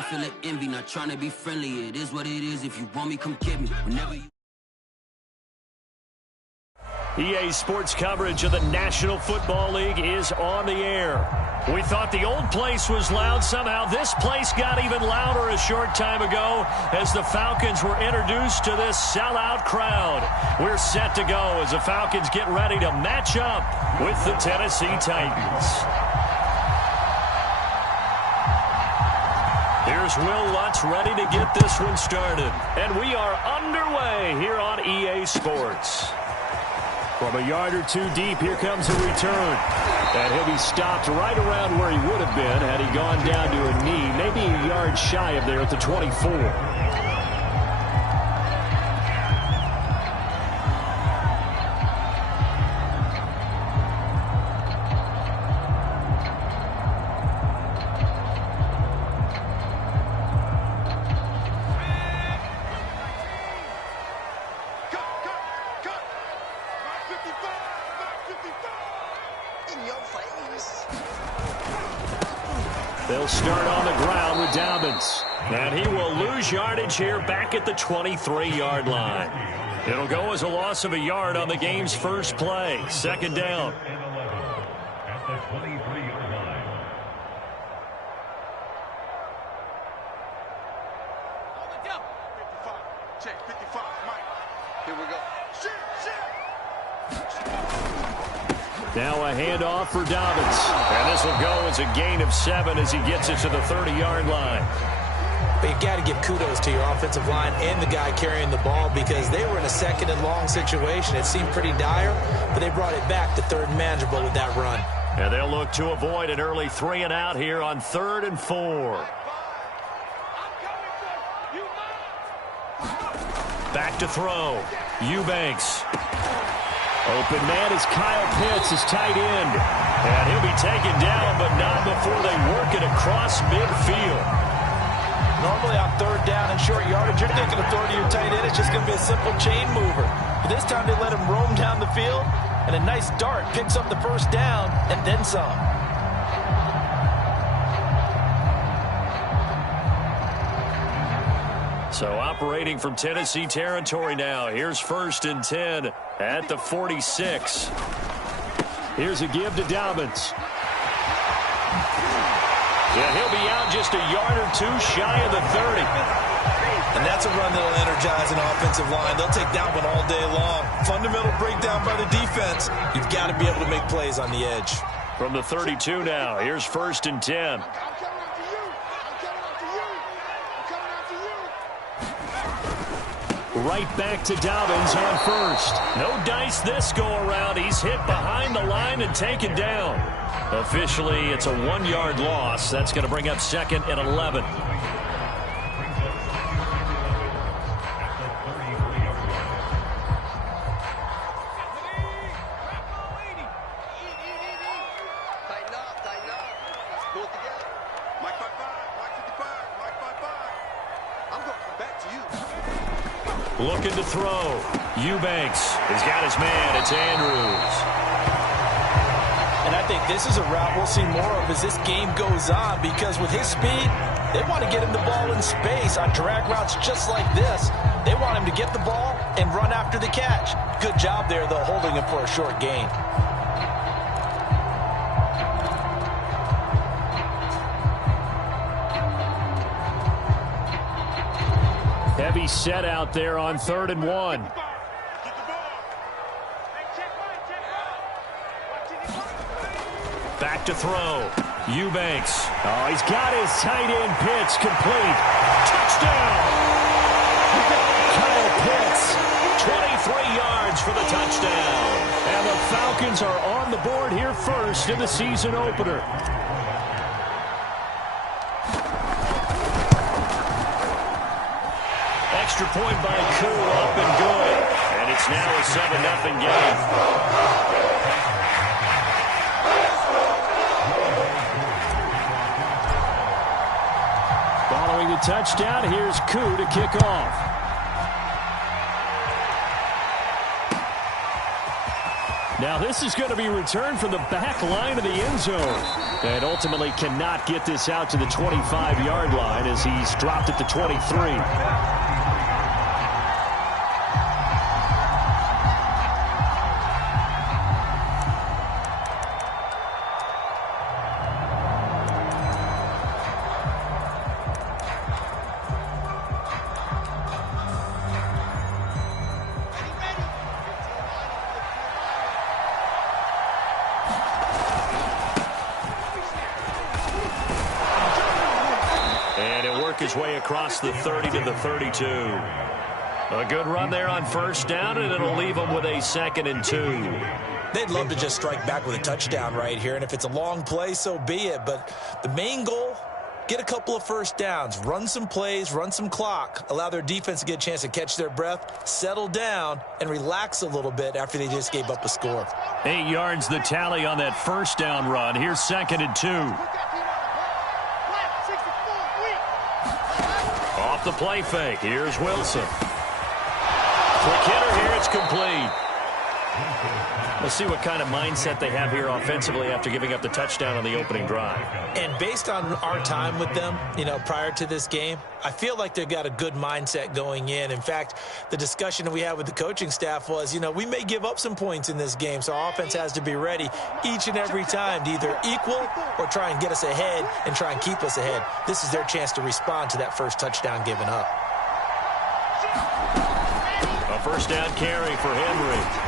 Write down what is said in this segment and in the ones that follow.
I feel like envy, not trying to be friendly. It is what it is. If you want me, come get me. Whenever you... EA Sports coverage of the National Football League is on the air. We thought the old place was loud. Somehow this place got even louder a short time ago as the Falcons were introduced to this sellout crowd. We're set to go as the Falcons get ready to match up with the Tennessee Titans. Here's Will Lutz ready to get this one started. And we are underway here on EA Sports. From a yard or two deep, here comes a return. And he'll be stopped right around where he would have been had he gone down to a knee, maybe a yard shy of there at the 24. They'll start on the ground with Dobbins. And he will lose yardage here back at the 23-yard line. It'll go as a loss of a yard on the game's first play. Second down. At the 23-yard line. On the jump. 55. Check 55. Mike. Here we go. Shit. Now a handoff for Dobbins. And this will go as a gain of 7 as he gets it to the 30-yard line. But you've got to give kudos to your offensive line and the guy carrying the ball because they were in a second and long situation. It seemed pretty dire, but they brought it back to third and manageable with that run. And they'll look to avoid an early 3 and out here on 3rd and 4. Back to throw. Eubanks. Open man is Kyle Pitts, his tight end. And he'll be taken down, but not before they work it across midfield. Normally on third down and short yardage, you're thinking of throwing to your tight end. It's just going to be a simple chain mover. But this time they let him roam down the field, and a nice dart picks up the first down and then some. So operating from Tennessee territory now. Here's 1st and 10 at the 46. Here's a give to Dobbins. Yeah, he'll be out just a yard or two shy of the 30. And that's a run that'll energize an offensive line. They'll take that one all day long. Fundamental breakdown by the defense. You've got to be able to make plays on the edge. From the 32 now, here's 1st and 10. Right back to Dobbins on 1st. No dice this go-around. He's hit behind the line and taken down. Officially, it's a 1-yard loss. That's going to bring up 2nd and 11. Looking to throw. Eubanks has got his man. It's Andrews. And I think this is a route we'll see more of as this game goes on because with his speed, they want to get him the ball in space on drag routes just like this. They want him to get the ball and run after the catch. Good job there, though, holding him for a short gain. Heavy set out there on 3rd and 1. Back to throw. Eubanks. Oh, he's got his tight end Pitts complete. Touchdown! Kyle Pitts, 23 yards for the touchdown. And the Falcons are on the board here first in the season opener. Extra point by Koo, up and good. And it's now a 7-0 game. Following the touchdown, here's Koo to kick off. Now this is going to be returned from the back line of the end zone. And ultimately cannot get this out to the 25-yard line as he's dropped at the 23. His way across the 30 to the 32. A good run there on first down, and it'll leave them with a 2nd and 2. They'd love to just strike back with a touchdown right here, and if it's a long play, so be it. But the main goal, get a couple of first downs, run some plays, run some clock, allow their defense to get a chance to catch their breath, settle down, and relax a little bit after they just gave up a score. 8 yards the tally on that first down run. Here's 2nd and 2. Off the play fake. Here's Wilson. Quick hitter here. It's complete. We'll see what kind of mindset they have here offensively after giving up the touchdown on the opening drive. And based on our time with them, prior to this game, I feel like they've got a good mindset going in. In fact, the discussion that we had with the coaching staff was, we may give up some points in this game, so our offense has to be ready each and every time to either equal or try and get us ahead and try and keep us ahead. This is their chance to respond to that first touchdown given up. A first down carry for Henry.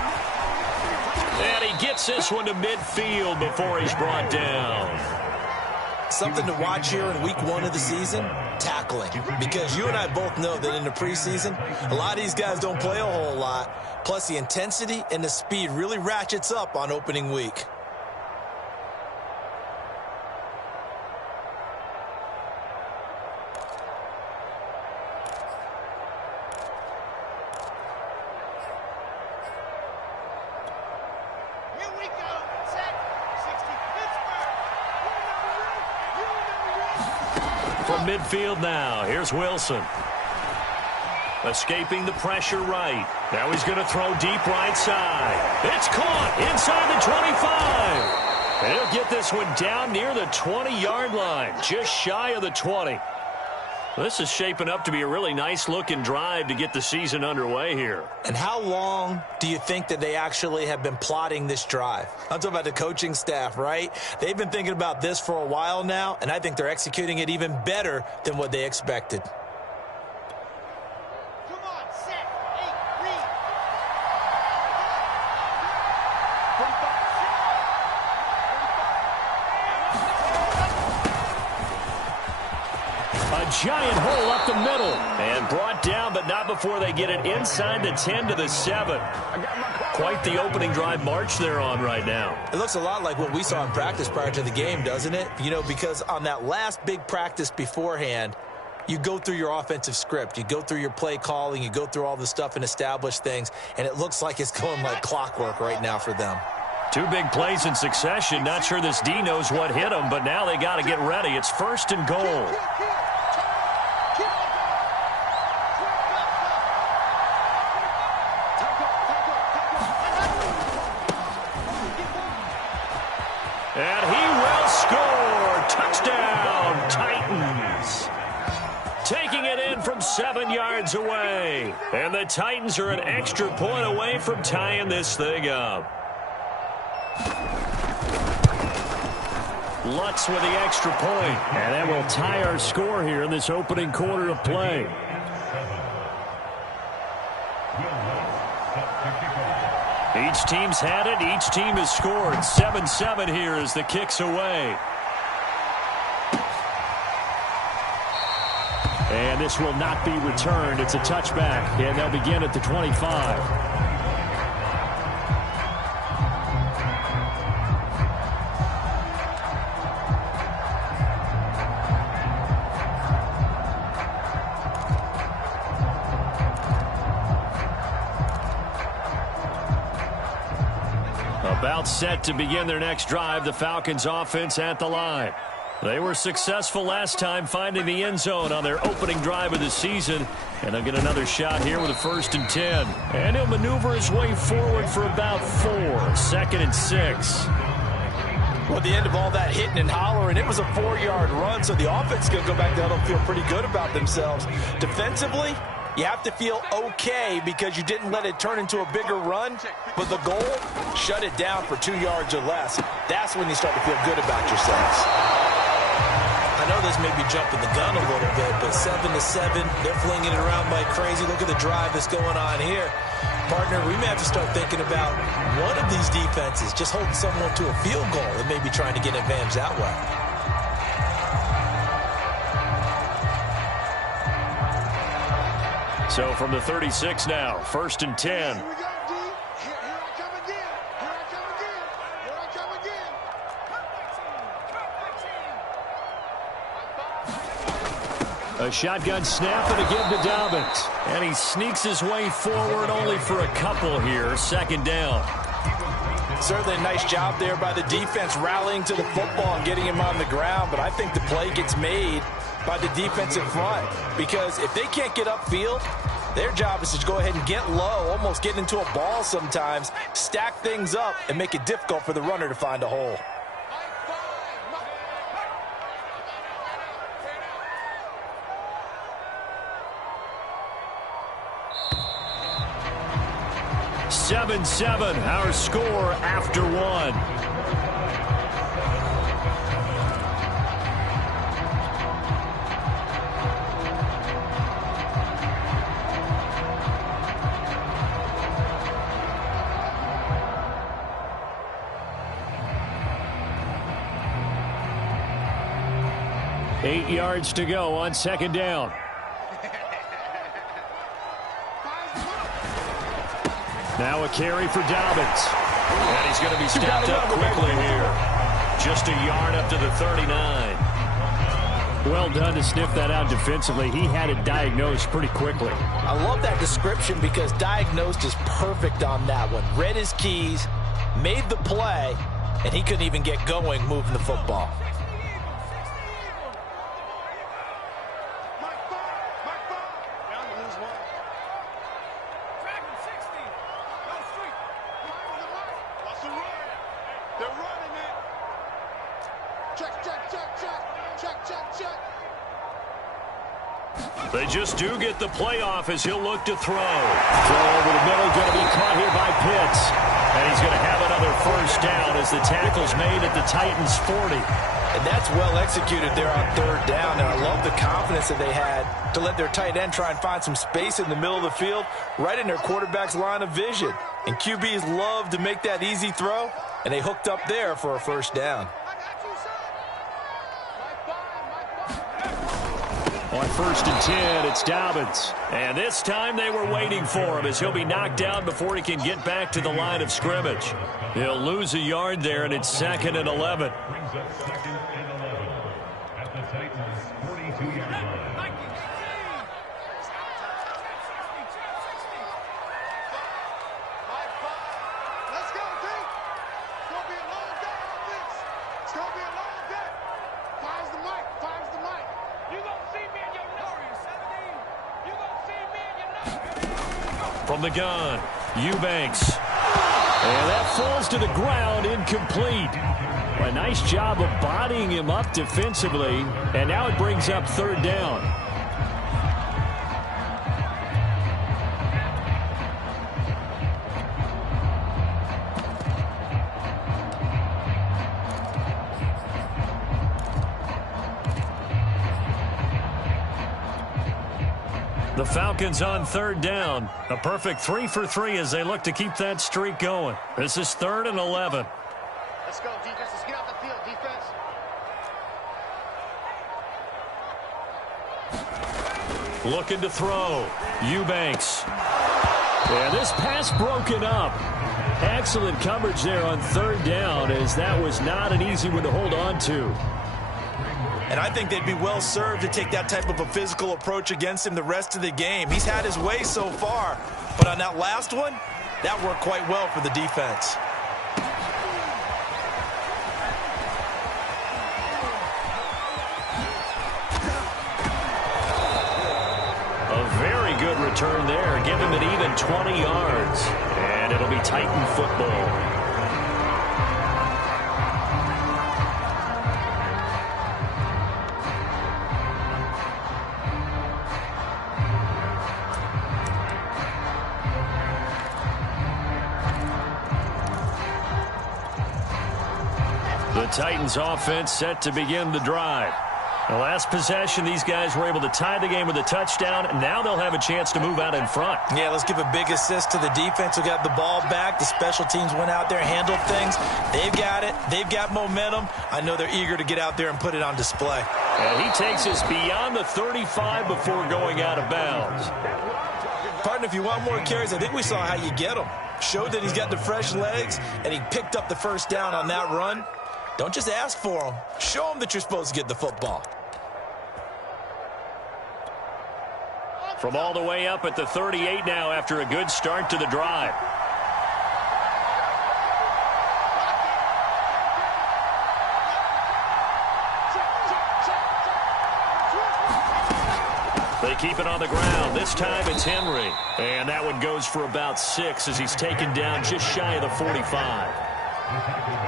And he gets this one to midfield before he's brought down. Something to watch here in week 1 of the season, tackling. Because you and I both know that in the preseason, a lot of these guys don't play a whole lot. Plus, the intensity and the speed really ratchets up on opening week. From midfield now, here's Wilson. Escaping the pressure right. Now he's going to throw deep right side. It's caught inside the 25. And he'll get this one down near the 20-yard line, just shy of the 20. This is shaping up to be a really nice-looking drive to get the season underway here. And how long do you think that they actually have been plotting this drive? I'm talking about the coaching staff, right? They've been thinking about this for a while now, and I think they're executing it even better than what they expected. Come on, set, 8, read. A giant hole up the middle. And brought down, but not before they get it inside the 10 to the 7. Quite the opening drive march they're on right now. It looks a lot like what we saw in practice prior to the game, doesn't it? Because on that last big practice beforehand, you go through your offensive script. You go through your play calling. You go through all the stuff and establish things. And it looks like it's going like clockwork right now for them. 2 big plays in succession. Not sure this D knows what hit them, but now they got to get ready. It's 1st and goal. And he will score. Touchdown, Titans. Taking it in from 7 yards away. And the Titans are an extra point away from tying this thing up. Lutz with the extra point. And that will tie our score here in this opening quarter of play. Each team's had it. Each team has scored. 7-7 here as the kick's away. And this will not be returned. It's a touchback, and they'll begin at the 25. About set to begin their next drive. The Falcons offense at the line. They were successful last time finding the end zone on their opening drive of the season. And they'll get another shot here with a 1st and 10. And he'll maneuver his way forward for about 4. 2nd and 6. Well, at the end of all that hitting and hollering, it was a 4-yard run, so the offense is going to go back down and feel pretty good about themselves. Defensively, you have to feel okay because you didn't let it turn into a bigger run, but the goal, shut it down for 2 yards or less. That's when you start to feel good about yourselves. I know this may be jumping the gun a little bit, but 7-7, they're flinging it around like crazy. Look at the drive that's going on here. Partner, we may have to start thinking about one of these defenses just holding someone to a field goal and maybe trying to get an advantage that way. So from the 36 now, 1st and 10. Here we go, D. Here I come again. Here I come again. Here I come again. A shotgun snap and a give to Dobbins. And he sneaks his way forward only for a couple here. 2nd down. Certainly a nice job there by the defense rallying to the football and getting him on the ground, but I think the play gets made by the defensive front because if they can't get upfield, their job is to go ahead and get low, almost get into a ball sometimes, stack things up, and make it difficult for the runner to find a hole. 7-7, our score after 1. Eight yards to go on 2nd down. Now a carry for Dobbins. And he's going to be stepped up quickly here. Just a yard up to the 39. Well done to sniff that out defensively. He had it diagnosed pretty quickly. I love that description because diagnosed is perfect on that one. Read his keys, made the play, and he couldn't even get going moving the football. They just do get the playoff as he'll look to throw. Throw over the middle, going to be caught here by Pitts. And he's going to have another 1st down as the tackle's made at the Titans' 40. And that's well executed there on 3rd down. And I love the confidence that they had to let their tight end try and find some space in the middle of the field, right in their quarterback's line of vision. And QBs love to make that easy throw, and they hooked up there for a 1st down. On 1st and 10, it's Dobbins. And this time they were waiting for him as he'll be knocked down before he can get back to the line of scrimmage. He'll lose a yard there, and it's 2nd and 11. Brings up 2nd and 11 at the Titans' 42-yard line. Let's go, D. It's going to be a long day on this. It's going to be a long day. Fires the mic. Fires the mic. You going to see me in your number, 17. You going to see me in your number. From the gun, Eubanks. And that falls to the ground, incomplete. A nice job of bodying him up defensively. And now it brings up 3rd down. The Falcons on 3rd down. A perfect 3 for 3 as they look to keep that streak going. This is 3rd and 11. Let's go, defense. Let's get off the field, defense. Looking to throw. Eubanks. And this pass broken up. Excellent coverage there on 3rd down as that was not an easy one to hold on to. And I think they'd be well served to take that type of a physical approach against him the rest of the game. He's had his way so far, but on that last one, that worked quite well for the defense. return there. Give him an even 20 yards. And it'll be Titan football. The Titans offense set to begin the drive. The last possession, these guys were able to tie the game with a touchdown. Now they'll have a chance to move out in front. Yeah, let's give a big assist to the defense who got the ball back. The special teams went out there, handled things. They've got it. They've got momentum. I know they're eager to get out there and put it on display. And he takes us beyond the 35 before going out of bounds. Partner, if you want more carries, I think we saw how you get them. Showed that he's got the fresh legs, and he picked up the first down on that run. Don't just ask for them. Show them that you're supposed to get the football. From all the way up at the 38 now after a good start to the drive. They keep it on the ground. This time it's Henry. And that one goes for about 6 as he's taken down just shy of the 45.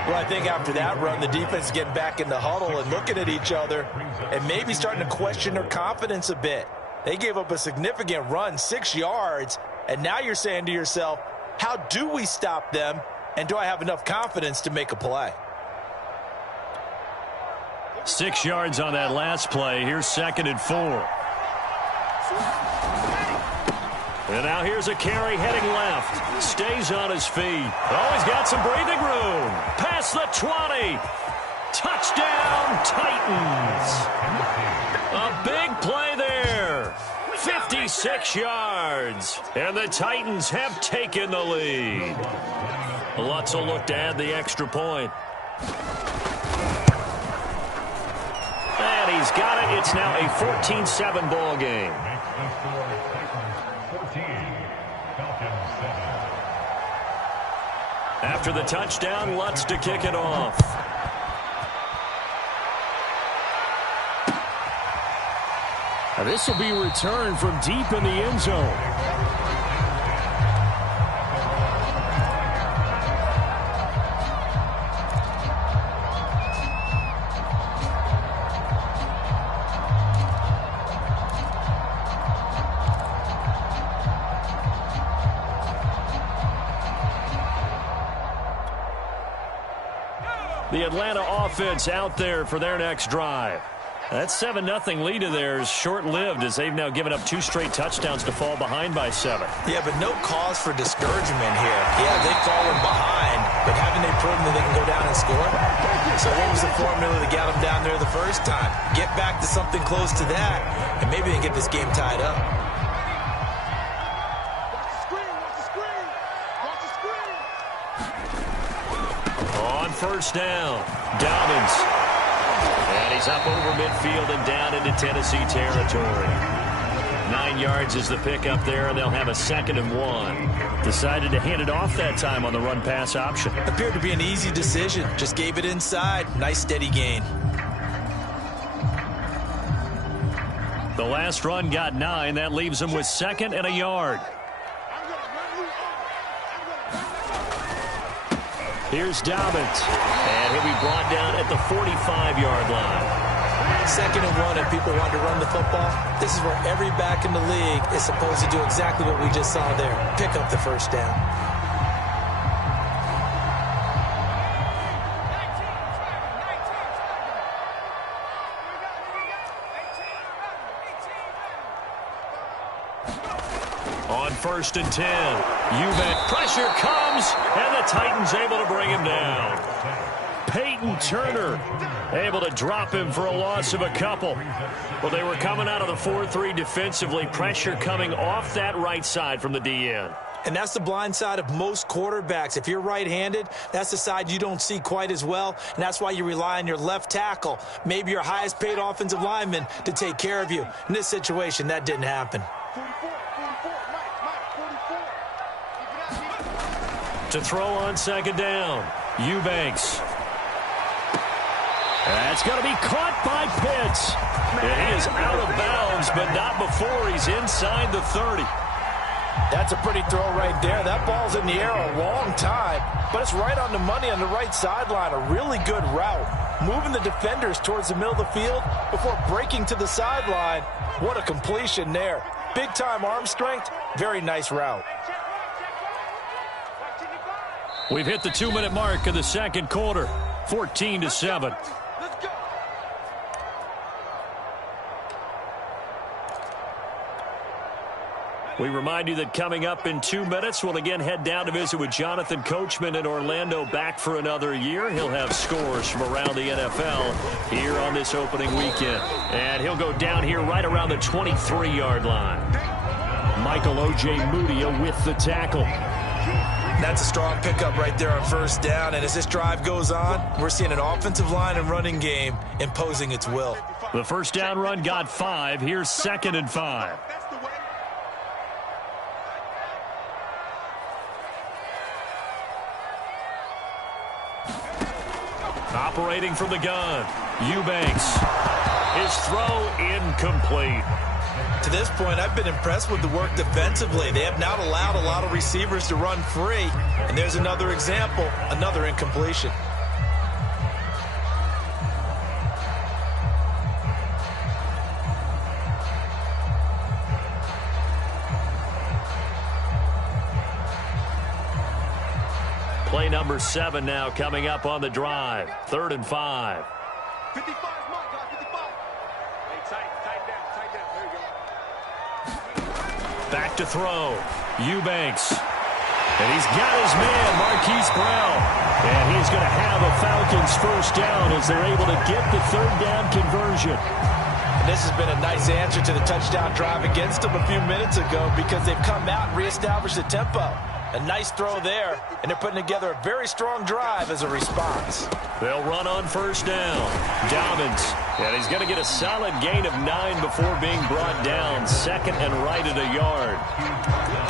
Well, I think after that run, the defense is getting back in the huddle and looking at each other and maybe starting to question their confidence a bit. They gave up a significant run, 6 yards, and now you're saying to yourself, how do we stop them, and do I have enough confidence to make a play? 6 yards on that last play. Here's 2nd and 4. And now here's a carry heading left. Stays on his feet. Oh, he's got some breathing room. Past the 20. Touchdown, Titans. A big play there. 56 yards. And the Titans have taken the lead. Lutz will look to add the extra point. And he's got it. It's now a 14-7 ball game. After the touchdown, Lutz to kick it off. Now this will be returned from deep in the end zone. The Atlanta offense out there for their next drive. That 7-0 lead of theirs short-lived as they've now given up 2 straight touchdowns to fall behind by 7. Yeah, but no cause for discouragement here. Yeah, they've fallen behind, but haven't they proven that they can go down and score? So what was the formula that got them down there the first time? Get back to something close to that, and maybe they can get this game tied up. On first down, Dobbins. And he's up over midfield and down into Tennessee territory. 9 yards is the pickup there, and they'll have a 2nd and 1. Decided to hand it off that time on the run-pass option. Appeared to be an easy decision. Just gave it inside. Nice steady gain. The last run got 9. That leaves him with 2nd and a yard. Here's Dobbins. And he'll be brought down at the 45-yard line. 2nd and 1, and people want to run the football. This is where every back in the league is supposed to do exactly what we just saw there. Pick up the first down. On 1st and 10, Eubank. Pressure comes, and the Titans able to bring him down. Peyton Turner able to drop him for a loss of a couple. Well, they were coming out of the 4-3 defensively. Pressure coming off that right side from the DN. And that's the blind side of most quarterbacks. If you're right-handed, that's the side you don't see quite as well, and that's why you rely on your left tackle, maybe your highest-paid offensive lineman, to take care of you. In this situation, that didn't happen. To throw on 2nd down, Eubanks. That's going to be caught by Pitts. And he is out of bounds, but not before he's inside the 30. That's a pretty throw right there. That ball's in the air a long time, but it's right on the money on the right sideline. A really good route. Moving the defenders towards the middle of the field before breaking to the sideline. What a completion there. Big-time arm strength. Very nice route. We've hit the 2-minute mark of the second quarter. 14-7. We remind you that coming up in 2 minutes, we'll again head down to visit with Jonathan Coachman in Orlando, back for another year. He'll have scores from around the NFL here on this opening weekend. And he'll go down here right around the 23-yard line. Michael O.J. Mudia with the tackle. That's a strong pickup right there on first down. And as this drive goes on, we're seeing an offensive line and running game imposing its will. The first down run got 5. Here's 2nd and 5. Operating from the gun, Eubanks. His throw incomplete. To this point, I've been impressed with the work defensively. They have not allowed a lot of receivers to run free. And there's another example, another incompletion. Play number 7 now coming up on the drive. 3rd and 5. 55, Mike, 55. Hey, tighten down. There you go. Back to throw. Eubanks. And he's got his man, Marquise Brown. And he's going to have a Falcons first down as they're able to get the 3rd down conversion. And this has been a nice answer to the touchdown drive against them a few minutes ago because they've come out and reestablished the tempo. A nice throw there, and they're putting together a very strong drive as a response. They'll run on first down. Dobbins, and he's going to get a solid gain of 9 before being brought down. 2nd and right at a yard.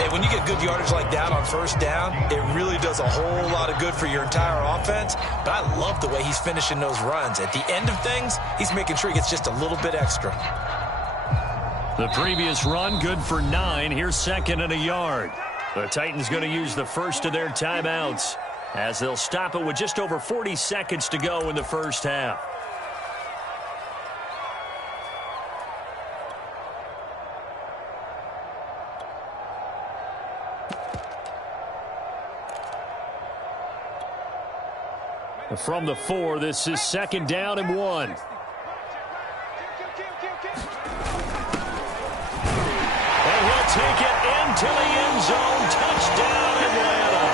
Hey, when you get good yardage like that on first down, it really does a whole lot of good for your entire offense. But I love the way he's finishing those runs. At the end of things, he's making sure he gets just a little bit extra. The previous run, good for 9. Here's 2nd and a yard. The Titans going to use the first of their timeouts as they'll stop it with just over 40 seconds to go in the first half. From the 4, this is 2nd down and 1. Take it into the end zone. Touchdown, Atlanta.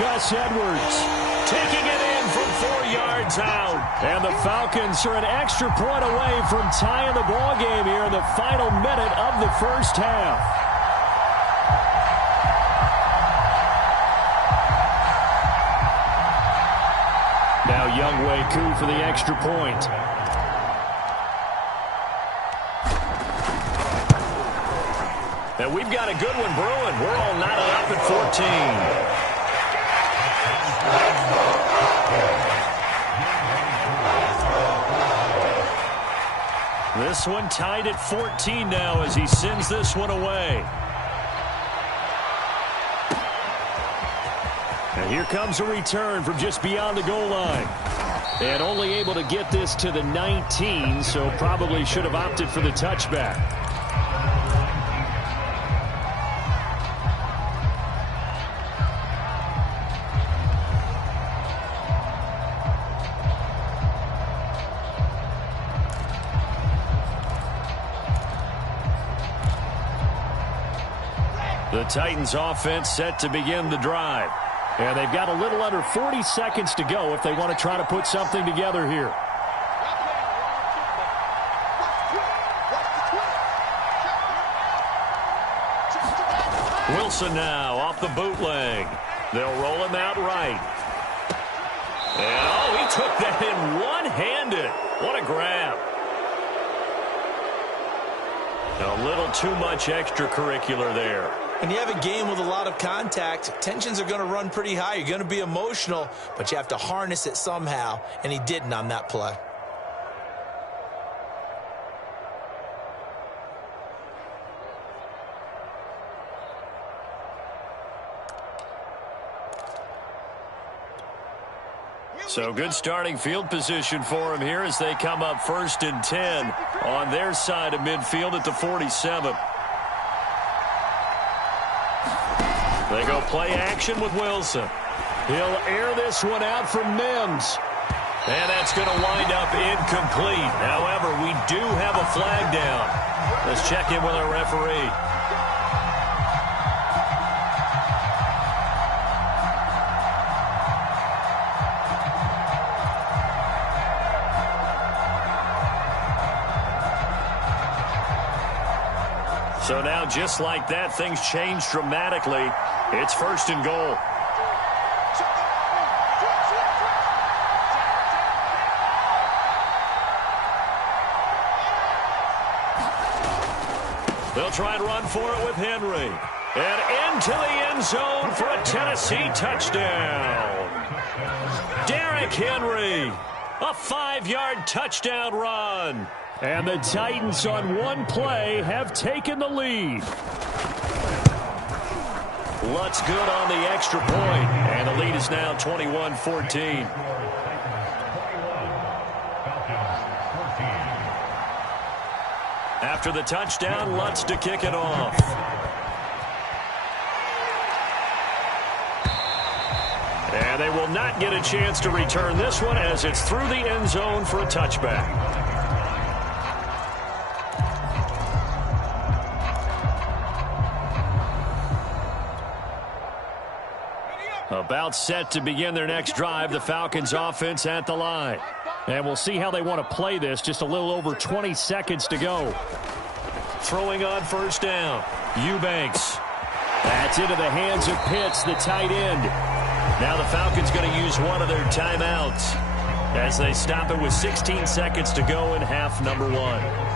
Gus Edwards taking it in from 4 yards out. And the Falcons are an extra point away from tying the ball game here in the final minute of the first half. Now Younghoe Koo for the extra point. And we've got a good one brewing. We're all knotted up at 14. This one tied at 14 now as he sends this one away. And here comes a return from just beyond the goal line. And only able to get this to the 19, so probably should have opted for the touchback. The Titans offense set to begin the drive. And they've got a little under 40 seconds to go if they want to try to put something together here. Wilson now off the bootleg. They'll roll him out right. And oh, he took that in one-handed. What a grab. A little too much extracurricular there. When you have a game with a lot of contact, tensions are going to run pretty high. You're going to be emotional, but you have to harness it somehow, and he didn't on that play. So good starting field position for him here as they come up 1st and 10 on their side of midfield at the 47. They go play action with Wilson. He'll air this one out for Mims. And that's going to wind up incomplete. However, we do have a flag down. Let's check in with our referee. So now, just like that, things change dramatically. It's 1st and goal. They'll try and run for it with Henry. And into the end zone for a Tennessee touchdown. Derrick Henry, a 5-yard touchdown run. And the Titans on one play have taken the lead. Lutz good on the extra point. And the lead is now 21-14. After the touchdown, Lutz to kick it off. And they will not get a chance to return this one as it's through the end zone for a touchback. About set to begin their next drive, the Falcons offense at the line. And we'll see how they want to play this. Just a little over 20 seconds to go. Throwing on 1st down. Eubanks. That's into the hands of Pitts, the tight end. Now the Falcons going to use one of their timeouts as they stop it with 16 seconds to go in half number 1.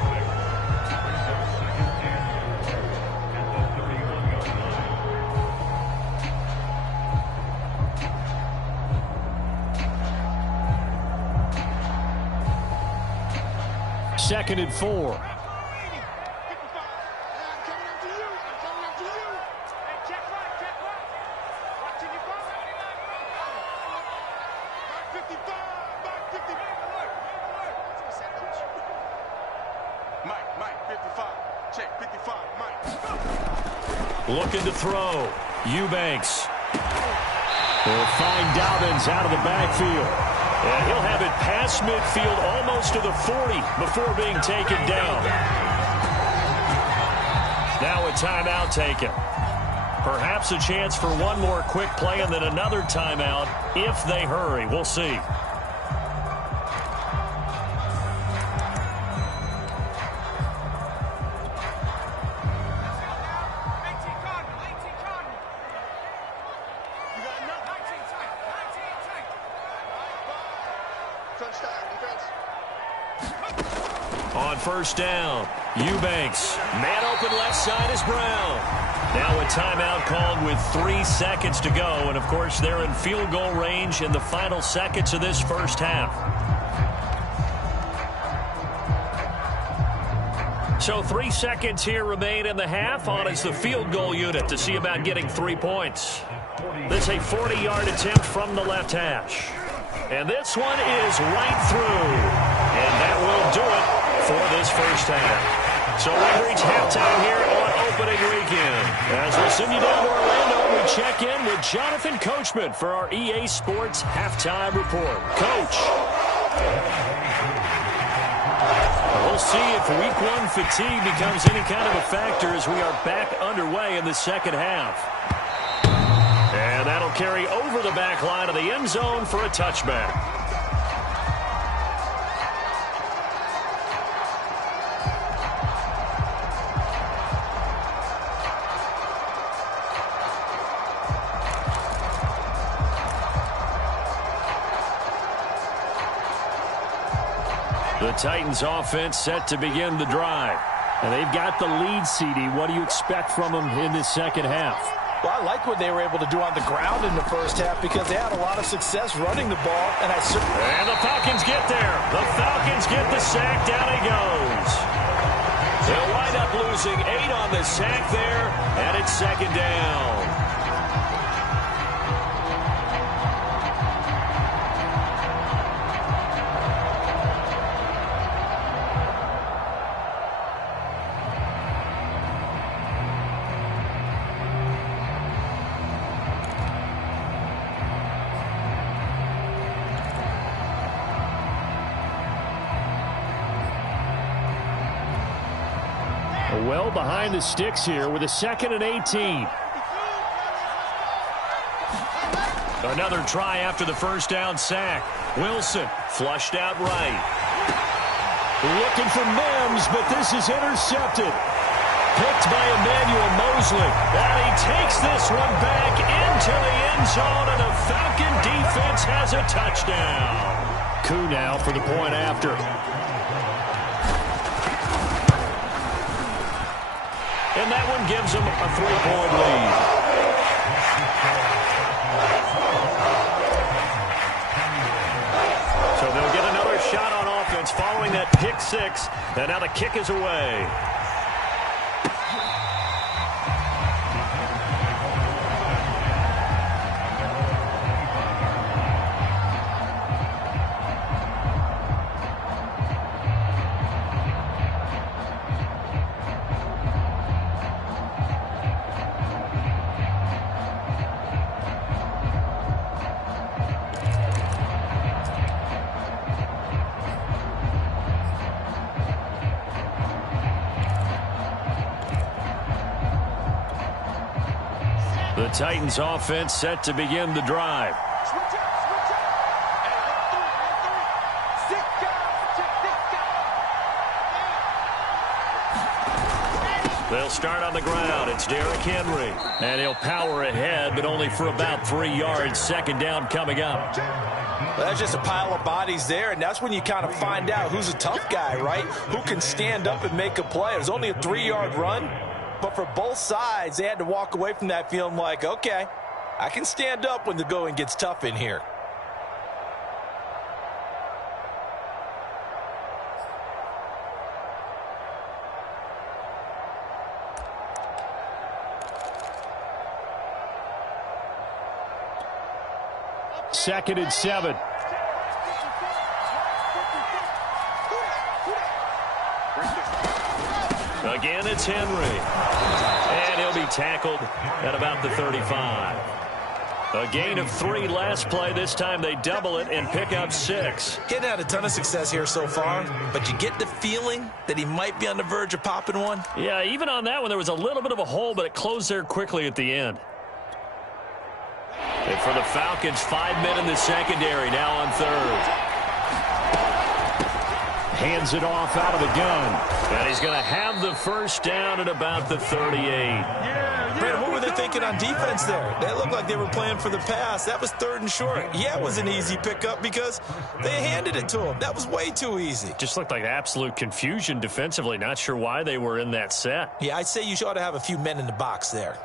Second and 4. Looking to throw. Eubanks. Will find Dobbins out of the backfield. And he'll have it past midfield almost to the 40 before being taken down. Now a timeout taken. Perhaps a chance for one more quick play and then another timeout if they hurry. We'll see. On 1st down, Eubanks. Man open left side is Brown. Now a timeout called with 3 seconds to go. And, of course, they're in field goal range in the final seconds of this first half. So 3 seconds here remain in the half. On is the field goal unit to see about getting 3 points. This is a 40-yard attempt from the left hash. And this one is right through. And that will do it for this first half. So we reach halftime here on opening weekend. As we send you down to Orlando, we check in with Jonathan Coachman for our EA Sports Halftime Report. Coach. We'll see if Week 1 fatigue becomes any kind of a factor as we are back underway in the second half. And that'll carry over the back line of the end zone for a touchback. The Titans offense set to begin the drive. And they've got the lead, CD. What do you expect from them in this second half? Well, I like what they were able to do on the ground in the first half because they had a lot of success running the ball. And the Falcons get there. The Falcons get the sack. Down he goes. They'll wind up losing 8 on the sack there. And it's second down. Well behind the sticks here with a 2nd and 18. Another try after the first down sack. Wilson flushed out right. Looking for Mims, but this is intercepted. Picked by Emmanuel Mosley. And he takes this one back into the end zone, and the Falcon defense has a touchdown. Koo now for the point after. And that one gives them a 3-point lead. So they'll get another shot on offense following that pick six. And now the kick is away. The Titans offense set to begin the drive. They'll start on the ground. It's Derrick Henry. And he'll power ahead, but only for about 3 yards. 2nd down coming up. Well, that's just a pile of bodies there, and that's when you kind of find out who's a tough guy, right? Who can stand up and make a play. It was only a 3-yard run, but for both sides, they had to walk away from that feeling like, okay, I can stand up when the going gets tough in here. Second and 7. Again, it's Henry. And he'll be tackled at about the 35. A gain of 3 last play. This time they double it and pick up 6. He hadn't had a ton of success here so far, but you get the feeling that he might be on the verge of popping one. Yeah, even on that one, there was a little bit of a hole, but it closed there quickly at the end. And for the Falcons, 5 men in the secondary now on 3rd. Hands it off out of the gun. And he's going to have the first down at about the 38. Brandon, what were they thinking on defense there? They looked like they were playing for the pass. That was 3rd and short. Yeah, it was an easy pickup because they handed it to him. That was way too easy. Just looked like absolute confusion defensively. Not sure why they were in that set. Yeah, I'd say you ought to have a few men in the box there.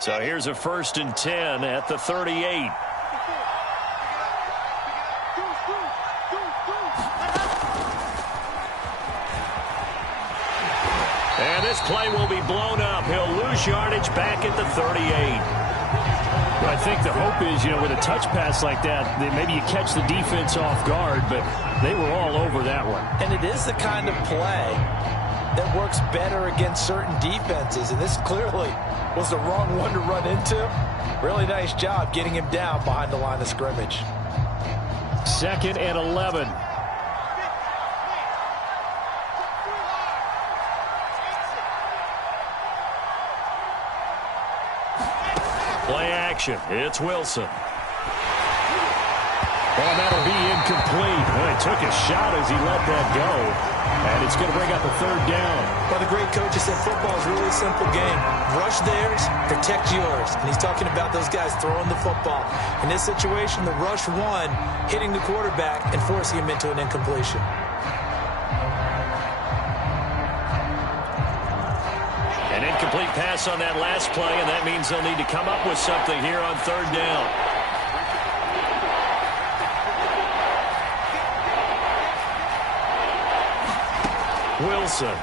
So here's a 1st and 10 at the 38. And this play will be blown up. He'll lose yardage back at the 38. Well, I think the hope is, with a touch pass like that, that maybe you catch the defense off guard, but they were all over that one. And it is the kind of play that works better against certain defenses, and this clearly was the wrong one to run into. Really nice job getting him down behind the line of scrimmage. 2nd and 11. Play action. It's Wilson. Well, that'll be incomplete. Well, he took a shot as he let that go. And it's going to bring up a 3rd down. Well, the great coach has said football is really a simple game. Rush theirs, protect yours. And he's talking about those guys throwing the football. In this situation, the rush one, hitting the quarterback and forcing him into an incompletion. An incomplete pass on that last play, and that means they'll need to come up with something here on 3rd down. Wilson.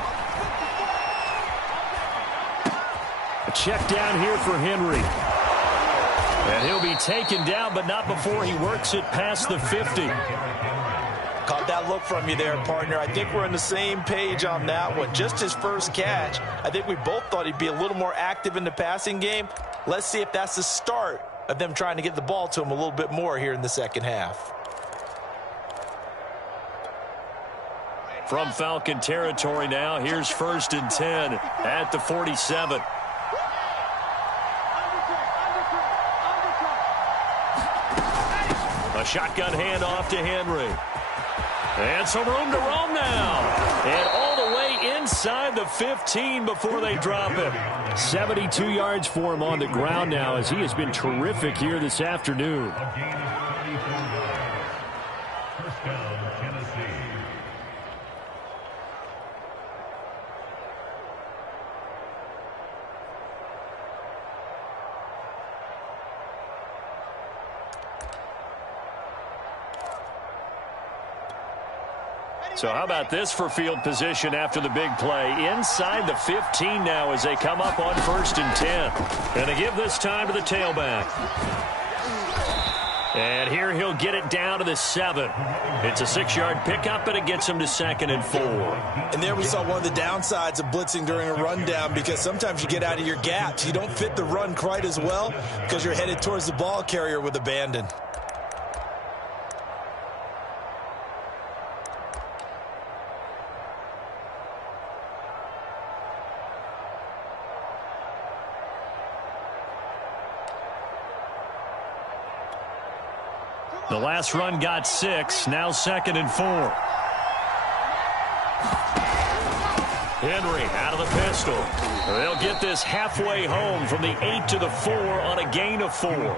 A check down here for Henry. And he'll be taken down, but not before he works it past the 50. Caught that look from you there, partner. I think we're on the same page on that one. Just his first catch, I think we both thought he'd be a little more active in the passing game. Let's see if that's the start of them trying to get the ball to him a little bit more here in the second half. From Falcon territory now, here's 1st and 10 at the 47. A shotgun handoff to Henry. And some room to roam now. And all the way inside the 15 before they drop him. 72 yards for him on the ground now as he has been terrific here this afternoon. A gain of 34 yards. First down, Tennessee. So how about this for field position after the big play? Inside the 15 now as they come up on 1st and 10. And they give this time to the tailback. And here he'll get it down to the 7. It's a 6-yard pickup, and it gets him to 2nd and 4. And there we saw one of the downsides of blitzing during a rundown, because sometimes you get out of your gaps. You don't fit the run quite as well because you're headed towards the ball carrier with abandon. The last run got 6, now 2nd and 4. Henry out of the pistol. They'll get this halfway home from the 8 to the 4 on a gain of 4.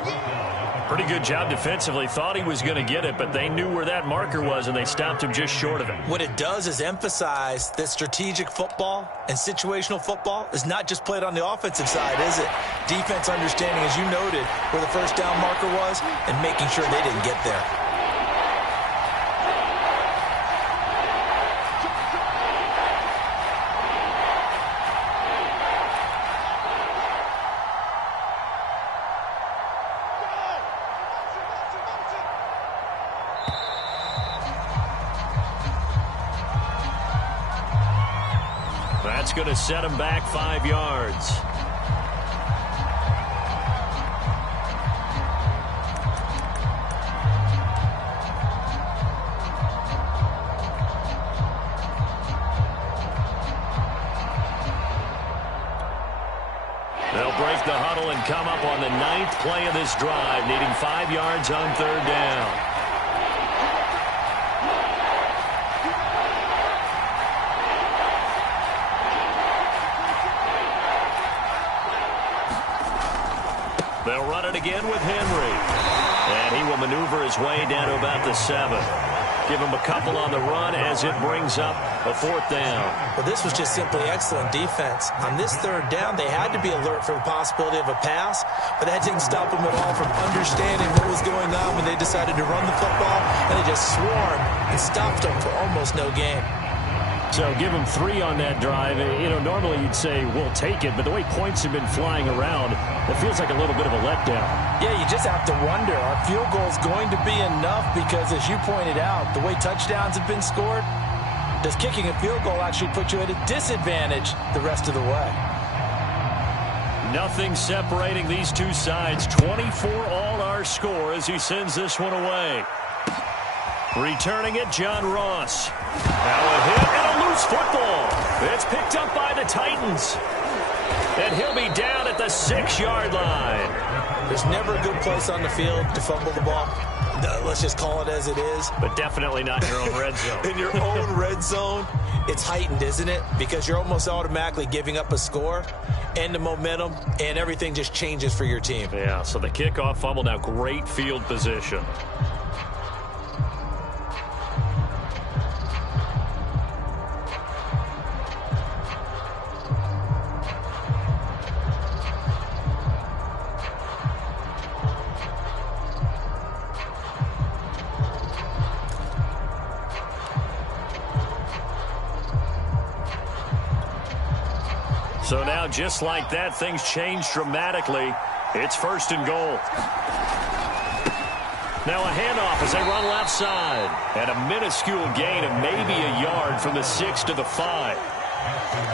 Pretty good job defensively. Thought he was going to get it, but they knew where that marker was, and they stopped him just short of it. What it does is emphasize that strategic football and situational football is not just played on the offensive side, is it? Defense understanding, as you noted, where the first down marker was and making sure they didn't get there. That's going to set him back 5 yards. They'll break the huddle and come up on the 9th play of this drive, needing 5 yards on 3rd down. They'll run it again with Henry. And he will maneuver his way down to about the 7. Give him a couple on the run as it brings up a 4th down. Well, this was just simply excellent defense. On this 3rd down, they had to be alert for the possibility of a pass, but that didn't stop them at all from understanding what was going on when they decided to run the football, and they just swarmed and stopped them for almost no gain. So give them 3 on that drive. You know, normally you'd say, we'll take it, but the way points have been flying around, it feels like a little bit of a letdown. Yeah, you just have to wonder, are field goals going to be enough? Because as you pointed out, the way touchdowns have been scored, does kicking a field goal actually put you at a disadvantage the rest of the way? Nothing separating these two sides. 24 all our score as he sends this one away. Returning it, John Ross. Now a hit and a loose football. It's picked up by the Titans. And he'll be down at the 6-yard line. There's never a good place on the field to fumble the ball. Let's just call it as it is. But definitely not in your own red zone. In your own red zone, it's heightened, isn't it? Because you're almost automatically giving up a score and the momentum, and everything just changes for your team. Yeah, so the kickoff fumble, now great field position. So now, just like that, things change dramatically. It's 1st and goal. Now a handoff as they run left side. And a minuscule gain of maybe a yard from the 6 to the 5.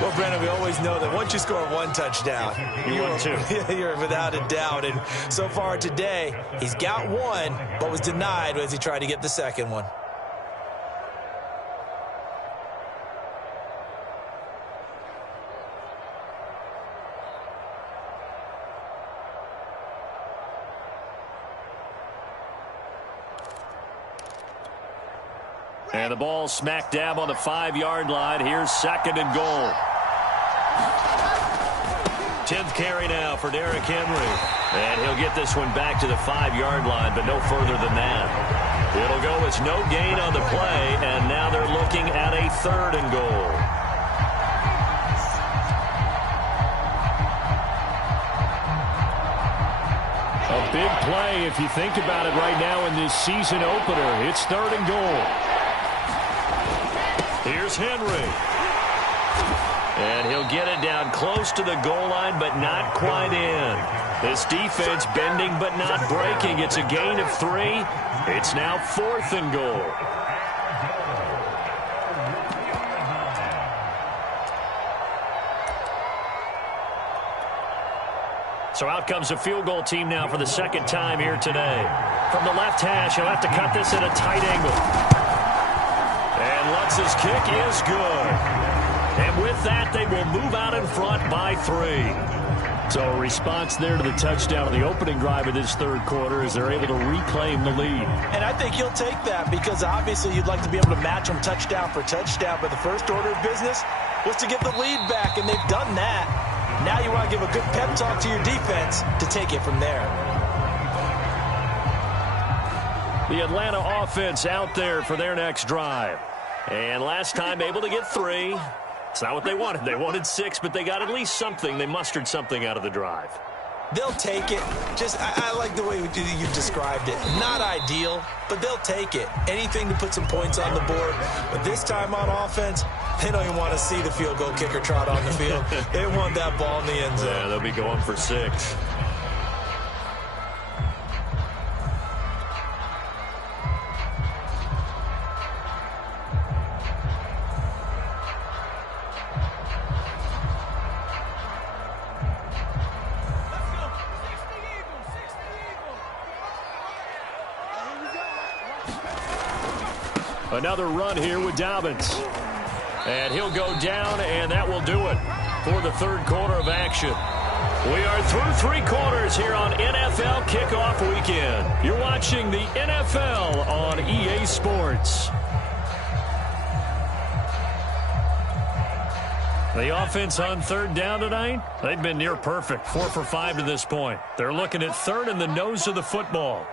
Well, Brandon, we always know that once you score one touchdown, you're without a doubt. And so far today, he's got one, but was denied as he tried to get the second one. And the ball smack dab on the 5-yard line. Here's 2nd and goal. 10th carry now for Derrick Henry. And he'll get this one back to the 5-yard line, but no further than that. It'll go as no gain on the play, and now they're looking at a 3rd and goal. A big play if you think about it right now in this season opener. It's 3rd and goal. Here's Henry. And he'll get it down close to the goal line, but not quite in. This defense bending but not breaking. It's a gain of 3. It's now 4th and goal. So out comes a field goal team now for the 2nd time here today. From the left hash, he'll have to cut this at a tight angle. And Lutz's kick is good. And with that, they will move out in front by 3. So a response there to the touchdown of the opening drive of this 3rd quarter as they're able to reclaim the lead. And I think he'll take that because obviously you'd like to be able to match them touchdown for touchdown. But the first order of business was to get the lead back, and they've done that. Now you want to give a good pep talk to your defense to take it from there. The Atlanta offense out there for their next drive. And last time able to get 3. It's not what they wanted. They wanted 6, but they got at least something. They mustered something out of the drive. They'll take it. I like the way you described it. Not ideal, but they'll take it. Anything to put some points on the board. But this time on offense, they don't even want to see the field goal kicker trot on the field. They want that ball in the end zone. Yeah, they'll be going for 6. Another run here with Dobbins. And he'll go down, and that will do it for the 3rd quarter of action. We are through 3 quarters here on NFL Kickoff Weekend. You're watching the NFL on EA Sports. The offense on 3rd down tonight, they've been near perfect. 4 for 5 to this point. They're looking at 3rd in the nose of the football.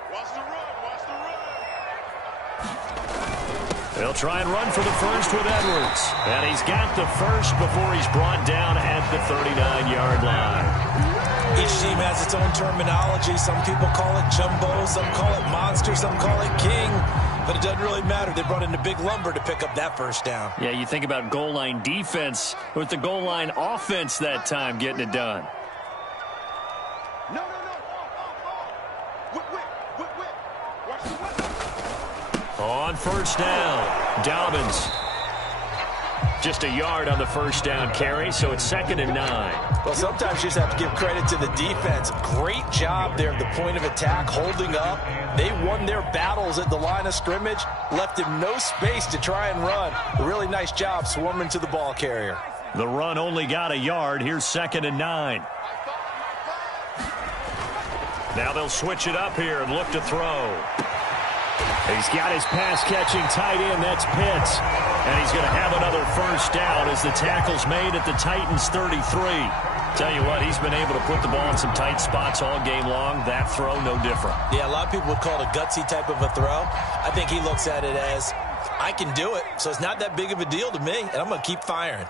They'll try and run for the first with Edwards. And he's got the first before he's brought down at the 39-yard line. Each team has its own terminology. Some people call it jumbo, some call it monster, some call it king. But it doesn't really matter. They brought in a big lumber to pick up that first down. Yeah, you think about goal line defense with the goal line offense that time getting it done. No. Whip. Watch the whip. On first down, Dobbins. Just a yard on the first down carry, so it's 2nd and 9. Well, sometimes you just have to give credit to the defense. Great job there at the point of attack, holding up. They won their battles at the line of scrimmage, left him no space to try and run. A really nice job swarming to the ball carrier. The run only got a yard. Here's 2nd and 9. Now they'll switch it up here and look to throw. He's got his pass-catching tight end. That's Pitts. And he's going to have another first down as the tackle's made at the Titans' 33. Tell you what, he's been able to put the ball in some tight spots all game long. That throw, no different. Yeah, a lot of people would call it a gutsy type of a throw. I think he looks at it as, I can do it, so it's not that big of a deal to me, and I'm going to keep firing.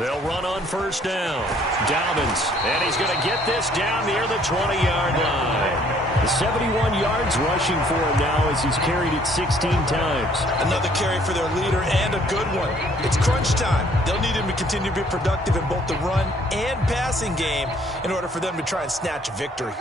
They'll run on first down. Dobbins, and he's going to get this down near the 20-yard line. 71 yards rushing for him now as he's carried it 16 times. Another carry for their leader and a good one. It's crunch time. They'll need him to continue to be productive in both the run and passing game in order for them to try and snatch a victory.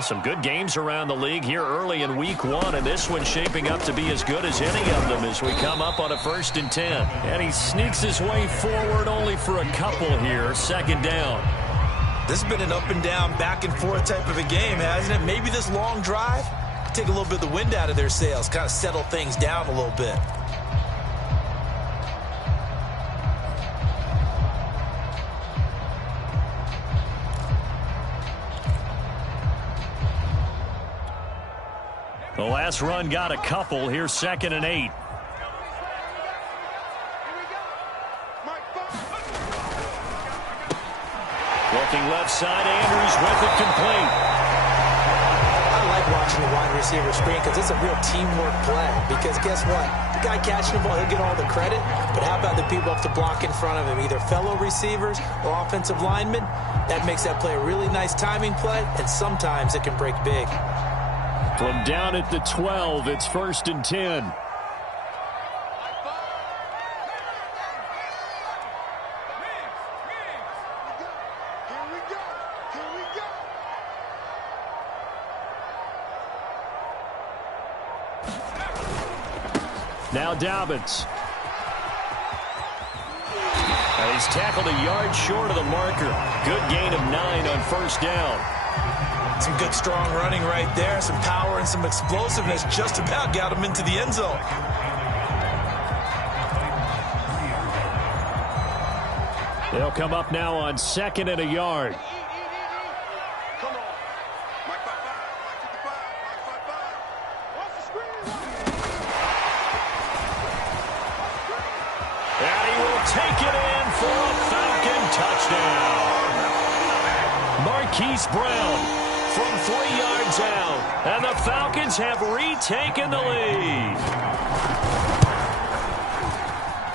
Some good games around the league here early in week 1, and this one's shaping up to be as good as any of them as we come up on a 1st and 10. And he sneaks his way forward only for a couple here, 2nd down. This has been an up and down, back and forth type of a game, hasn't it? Maybe this long drive, take a little bit of the wind out of their sails, kind of settle things down a little bit. The last run got a couple. Here's 2nd and 8. Looking left side, Andrews with it complete. I like watching the wide receiver screen because it's a real teamwork play. Because guess what? The guy catching the ball, he'll get all the credit. But how about the people up to block in front of him, either fellow receivers or offensive linemen? That makes that play a really nice timing play, and sometimes it can break big. From down at the 12, it's 1st and 10. Here we go. Here we go. Now Dobbins. And he's tackled a yard short of the marker. Good gain of 9 on 1st down. Some good, strong running right there. Some power and some explosiveness. Just about got him into the end zone. They'll come up now on 2nd and a yard. Come on. Mike 5-5. Mike 55. Watch the screen. And he will take it in for a Falcon touchdown. Marquise Brown from 3 yards out. And the Falcons have retaken the lead.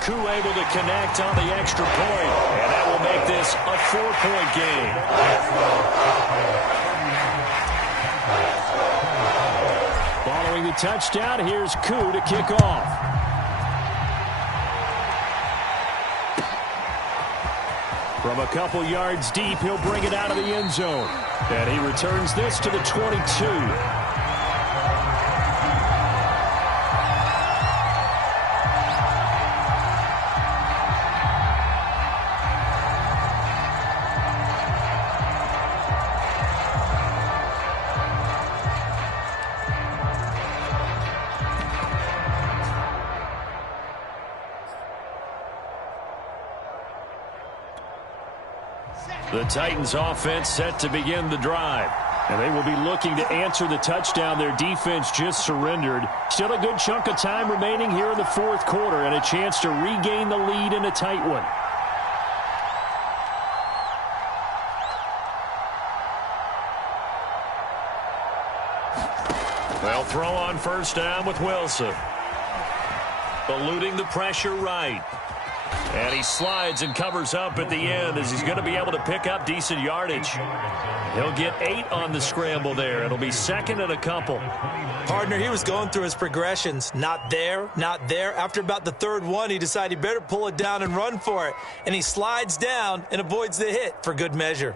Koo able to connect on the extra point. And that will make this a 4-point game. Following the touchdown, here's Koo to kick off. From a couple yards deep, he'll bring it out of the end zone. And he returns this to the 22. The Titans offense set to begin the drive. And they will be looking to answer the touchdown their defense just surrendered. Still a good chunk of time remaining here in the 4th quarter and a chance to regain the lead in a tight one. They'll throw on 1st down with Wilson. Eluding the pressure right. And he slides and covers up at the end as he's going to be able to pick up decent yardage. He'll get 8 on the scramble there. It'll be 2nd and a couple. Partner, he was going through his progressions. Not there, not there. After about the 3rd one, he decided he better pull it down and run for it. And he slides down and avoids the hit for good measure.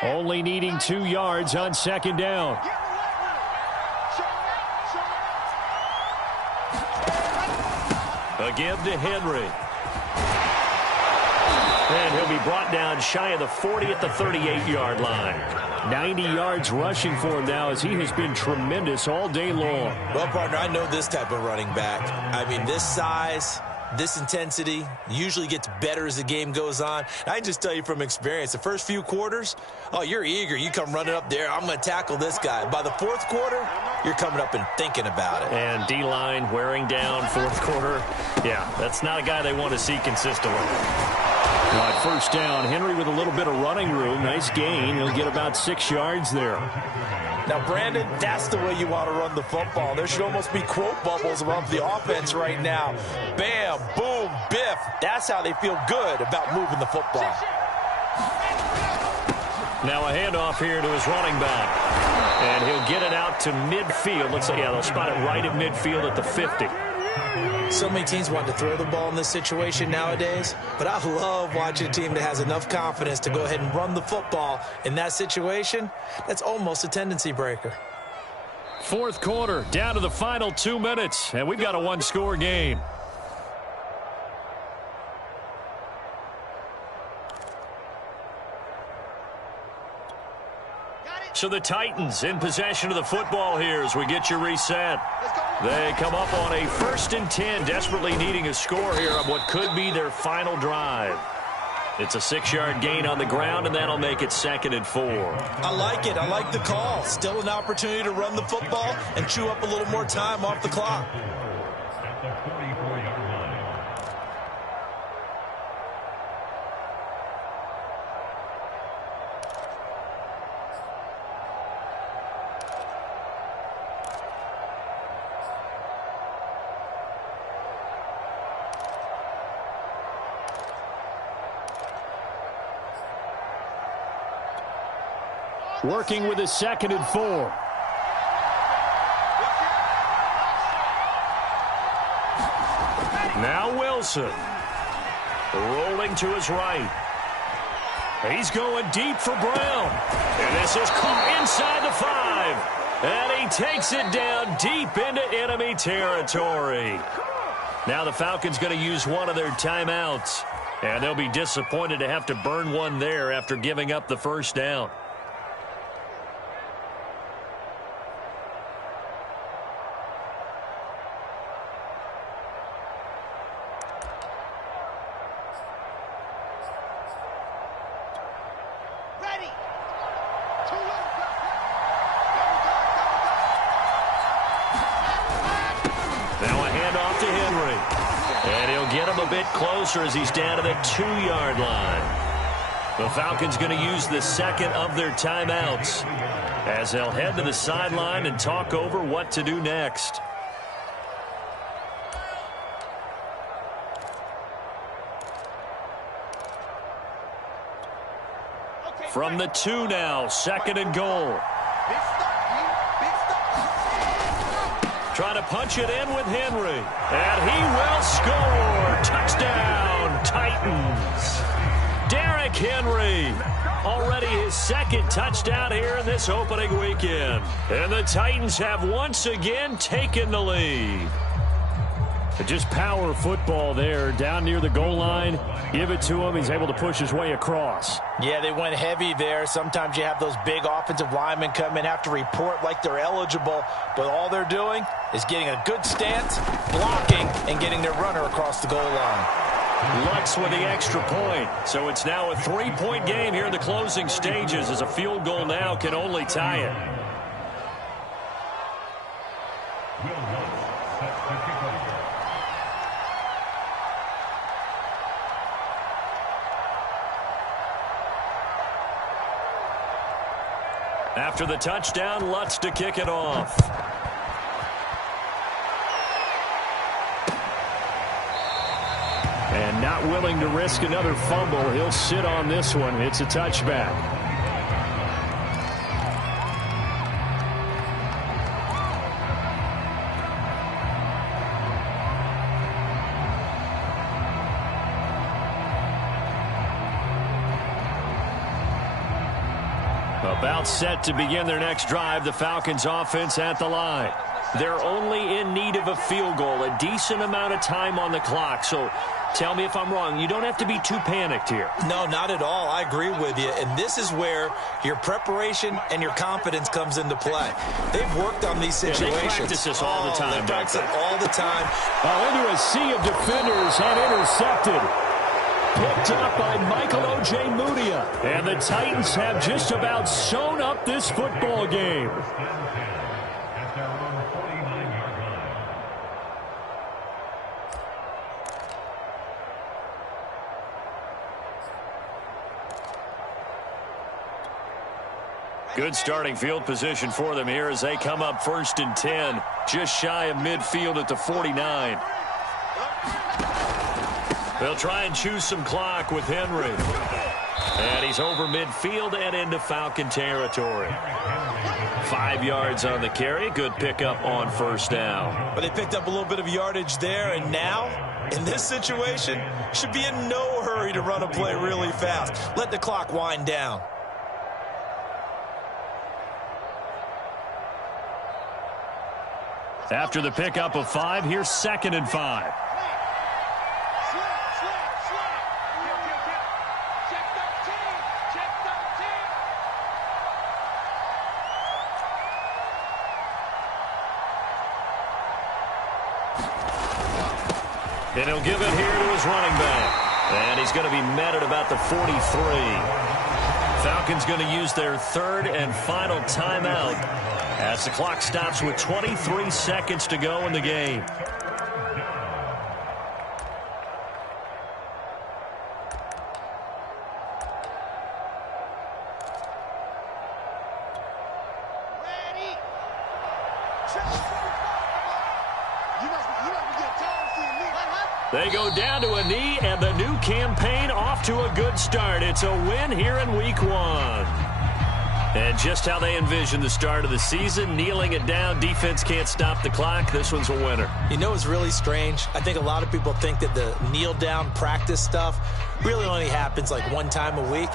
Only needing 2 yards on 2nd down. A give to Henry. And he'll be brought down shy of the 40 at the 38-yard line. 90 yards rushing for him now as he has been tremendous all day long. Well, partner, I know this type of running back. I mean, this size, this intensity usually gets better as the game goes on. And I can just tell you from experience, the first few quarters, oh, you're eager. You come running up there, I'm going to tackle this guy. By the 4th quarter, you're coming up and thinking about it. And D-line wearing down 4th quarter. Yeah, that's not a guy they want to see consistently. On 1st down, Henry with a little bit of running room. Nice gain. He'll get about 6 yards there. Now, Brandon, that's the way you want to run the football. There should almost be quote bubbles above the offense right now. Bam, boom, biff. That's how they feel good about moving the football. Now a handoff here to his running back. And he'll get it out back to midfield. Let's say, yeah, they'll spot it right at midfield at the 50. So many teams want to throw the ball in this situation nowadays, but I love watching a team that has enough confidence to go ahead and run the football in that situation. That's almost a tendency breaker. Fourth quarter, down to the final 2 minutes, and we've got a one-score game. So the Titans in possession of the football here as we get you reset. They come up on a 1st and 10, desperately needing a score here on what could be their final drive. It's a 6-yard gain on the ground, and that'll make it 2nd and 4. I like it. I like the call. Still an opportunity to run the football and chew up a little more time off the clock. At the 44-yard line. Working with a 2nd and 4. Now Wilson. Rolling to his right. He's going deep for Brown. And this is caught inside the 5. And he takes it down deep into enemy territory. Now the Falcons going to use one of their timeouts. And they'll be disappointed to have to burn one there after giving up the first down. Closer as he's down to the 2-yard line. The Falcons going to use the second of their timeouts as they'll head to the sideline and talk over what to do next. From the 2 now, 2nd and goal. Trying to punch it in with Henry. And he will score. Touchdown, Titans. Derrick Henry. Already his 2nd touchdown here in this opening weekend. And the Titans have once again taken the lead. Just power football there down near the goal line. Give it to him. He's able to push his way across. Yeah, they went heavy there. Sometimes you have those big offensive linemen come in, have to report like they're eligible, but all they're doing is getting a good stance, blocking, and getting their runner across the goal line. Lutz with the extra point. So it's now a 3-point game here in the closing stages as a field goal now can only tie it. After the touchdown, Lutz to kick it off. And not willing to risk another fumble. He'll sit on this one. It's a touchback. About set to begin their next drive. The Falcons offense at the line. They're only in need of a field goal, a decent amount of time on the clock. So tell me if I'm wrong. You don't have to be too panicked here. No, not at all. I agree with you. And this is where your preparation and your confidence comes into play. They've worked on these situations. Yeah, they practice this all the time. They practice it all the time. Into a sea of defenders and intercepted. Picked up by Michael Ojemudia. And the Titans have just about sewn up this football game. At their own 49-yard line. Good starting field position for them here as they come up 1st and 10. Just shy of midfield at the 49. They'll try and choose some clock with Henry. And he's over midfield and into Falcon territory. 5 yards on the carry. Good pickup on first down. But they picked up a little bit of yardage there, and now, in this situation, should be in no hurry to run a play really fast. Let the clock wind down. After the pickup of 5, here's 2nd and 5. And he'll give it here to his running back. And he's going to be met at about the 43. Falcons going to use their 3rd and final timeout as the clock stops with 23 seconds to go in the game. They go down to a knee, and the new campaign off to a good start. It's a win here in Week 1. And just how they envision the start of the season, kneeling it down, defense can't stop the clock. This one's a winner. You know what's really strange? I think a lot of people think that the kneel-down practice stuff really only happens like one time a week.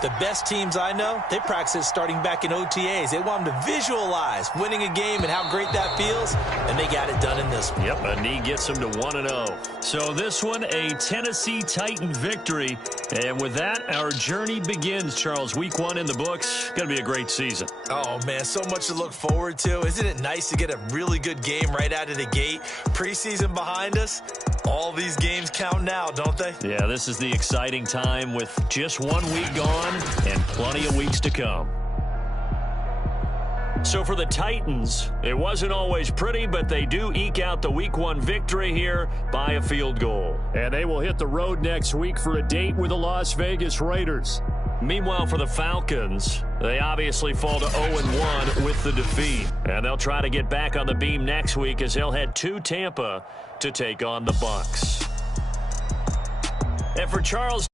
The best teams I know, they practice it starting back in OTAs. They want them to visualize winning a game and how great that feels, and they got it done in this one. Yep, a knee gets them to 1-0. So this one, a Tennessee Titan victory. And with that, our journey begins, Charles. Week 1 in the books. Going to be a great season. Oh, man, so much to look forward to. Isn't it nice to get a really good game right out of the gate? Preseason behind us. All these games count now, don't they? Yeah, this is the exciting time with just 1 week gone and plenty of weeks to come. So for the Titans, it wasn't always pretty, but they do eke out the Week 1 victory here by a field goal. And they will hit the road next week for a date with the Las Vegas Raiders. Meanwhile, for the Falcons, they obviously fall to 0-1 with the defeat. And they'll try to get back on the beam next week as they'll head to Tampa to take on the Bucs. And for Charles